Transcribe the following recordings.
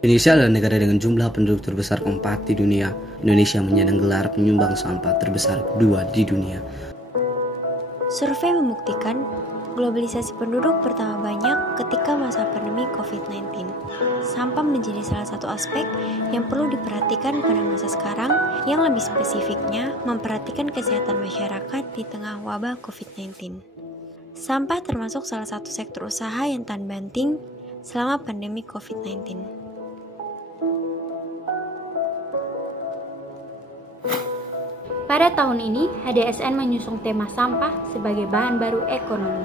Indonesia adalah negara dengan jumlah penduduk terbesar keempat di dunia. Indonesia menyandang gelar penyumbang sampah terbesar kedua di dunia. Survei membuktikan globalisasi penduduk bertambah banyak ketika masa pandemi COVID-19. Sampah menjadi salah satu aspek yang perlu diperhatikan pada masa sekarang, yang lebih spesifiknya memperhatikan kesehatan masyarakat di tengah wabah COVID-19. Sampah termasuk salah satu sektor usaha yang tahan banting selama pandemi COVID-19. Pada tahun ini, HDSN mengusung tema sampah sebagai bahan baru ekonomi.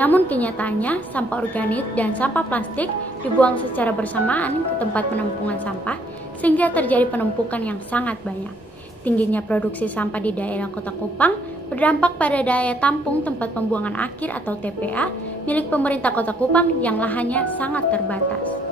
Namun kenyataannya, sampah organik dan sampah plastik dibuang secara bersamaan ke tempat penampungan sampah, sehingga terjadi penumpukan yang sangat banyak. Tingginya produksi sampah di daerah Kota Kupang berdampak pada daya tampung tempat pembuangan akhir atau TPA milik pemerintah Kota Kupang yang lahannya sangat terbatas.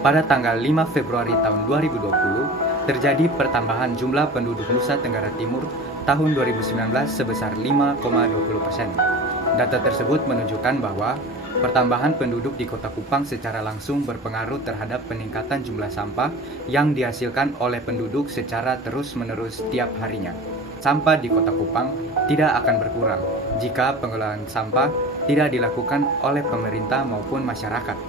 Pada tanggal 5 Februari tahun 2020, terjadi pertambahan jumlah penduduk Nusa Tenggara Timur tahun 2019 sebesar 5,20%. Data tersebut menunjukkan bahwa pertambahan penduduk di Kota Kupang secara langsung berpengaruh terhadap peningkatan jumlah sampah yang dihasilkan oleh penduduk secara terus-menerus setiap harinya. Sampah di Kota Kupang tidak akan berkurang jika pengelolaan sampah tidak dilakukan oleh pemerintah maupun masyarakat.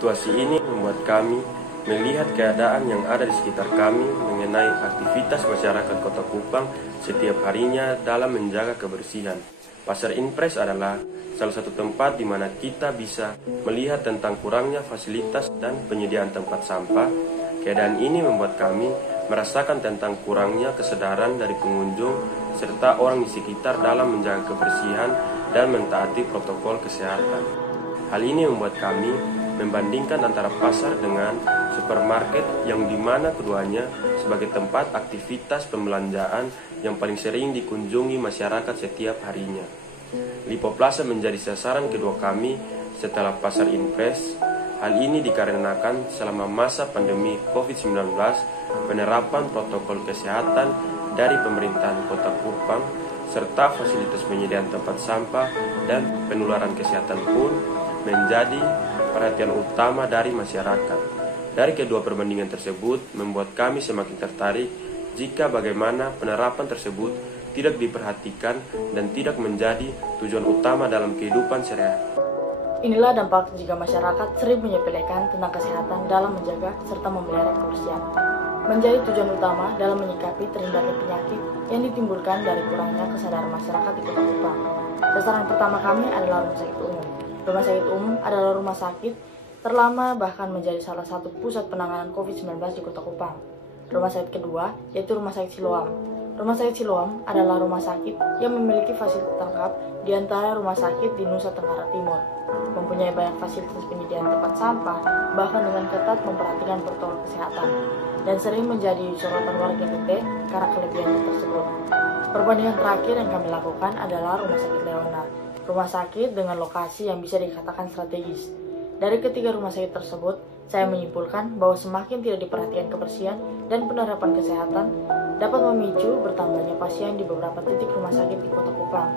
Situasi ini membuat kami melihat keadaan yang ada di sekitar kami mengenai aktivitas masyarakat Kota Kupang setiap harinya dalam menjaga kebersihan. Pasar Impres adalah salah satu tempat di mana kita bisa melihat tentang kurangnya fasilitas dan penyediaan tempat sampah. Keadaan ini membuat kami merasakan tentang kurangnya kesadaran dari pengunjung serta orang di sekitar dalam menjaga kebersihan dan mentaati protokol kesehatan. Hal ini membuat kami membandingkan antara pasar dengan supermarket yang dimana keduanya sebagai tempat aktivitas pembelanjaan yang paling sering dikunjungi masyarakat setiap harinya. Lipo Plaza menjadi sasaran kedua kami setelah Pasar Impres. Hal ini dikarenakan selama masa pandemi COVID-19, penerapan protokol kesehatan dari pemerintahan Kota Kupang serta fasilitas penyediaan tempat sampah dan penularan kesehatan pun menjadi perhatian utama dari masyarakat. Dari kedua perbandingan tersebut membuat kami semakin tertarik jika bagaimana penerapan tersebut tidak diperhatikan dan tidak menjadi tujuan utama dalam kehidupan sehari-hari. Inilah dampak jika masyarakat sering menyepelekan tentang kesehatan dalam menjaga serta memelihara kebersihan. Menjadi tujuan utama dalam menyikapi terhindarnya penyakit yang ditimbulkan dari kurangnya kesadaran masyarakat di Kota Kupang. Sasaran pertama kami adalah rumah sakit umum. Rumah sakit umum adalah rumah sakit terlama bahkan menjadi salah satu pusat penanganan COVID-19 di Kota Kupang. Rumah sakit kedua yaitu Rumah Sakit Siloam. Rumah Sakit Siloam adalah rumah sakit yang memiliki fasilitas lengkap di antara rumah sakit di Nusa Tenggara Timur. Mempunyai banyak fasilitas penyediaan tempat sampah, bahkan dengan ketat memperhatikan protokol kesehatan, dan sering menjadi sorotan warga NTT karena kelebihannya tersebut. Perbandingan terakhir yang kami lakukan adalah Rumah Sakit Leona, rumah sakit dengan lokasi yang bisa dikatakan strategis. Dari ketiga rumah sakit tersebut, saya menyimpulkan bahwa semakin tidak diperhatikan kebersihan dan penerapan kesehatan dapat memicu bertambahnya pasien di beberapa titik rumah sakit di Kota Kupang.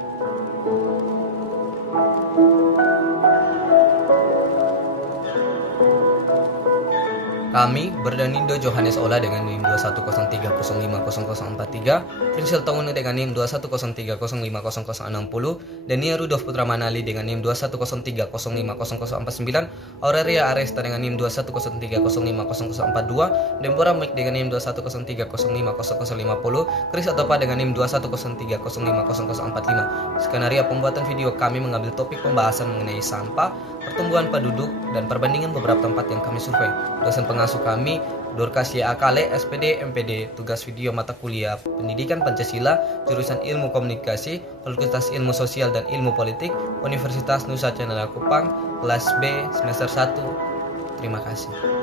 Kami, Berdanindo Johannes Ola dengan NIM 21030500043, Prinsel Taunu dengan NIM 21030500060, Dania Rudolf Putra Manali dengan NIM 21030500049, Aurelia Aresta dengan NIM 21030500042, Dembora Mik dengan NIM 21030500050, Chris Atopa dengan NIM 21030500045. Skenario pembuatan video kami mengambil topik pembahasan mengenai sampah, pertumbuhan penduduk, dan perbandingan beberapa tempat yang kami survei. Dosen pengasuh kami, Dorcas Y. Akale, SPD, MPD, tugas video mata kuliah Pendidikan Pancasila, jurusan Ilmu Komunikasi, Fakultas Ilmu Sosial dan Ilmu Politik, Universitas Nusa Tenggara Kupang, kelas B, semester 1. Terima kasih.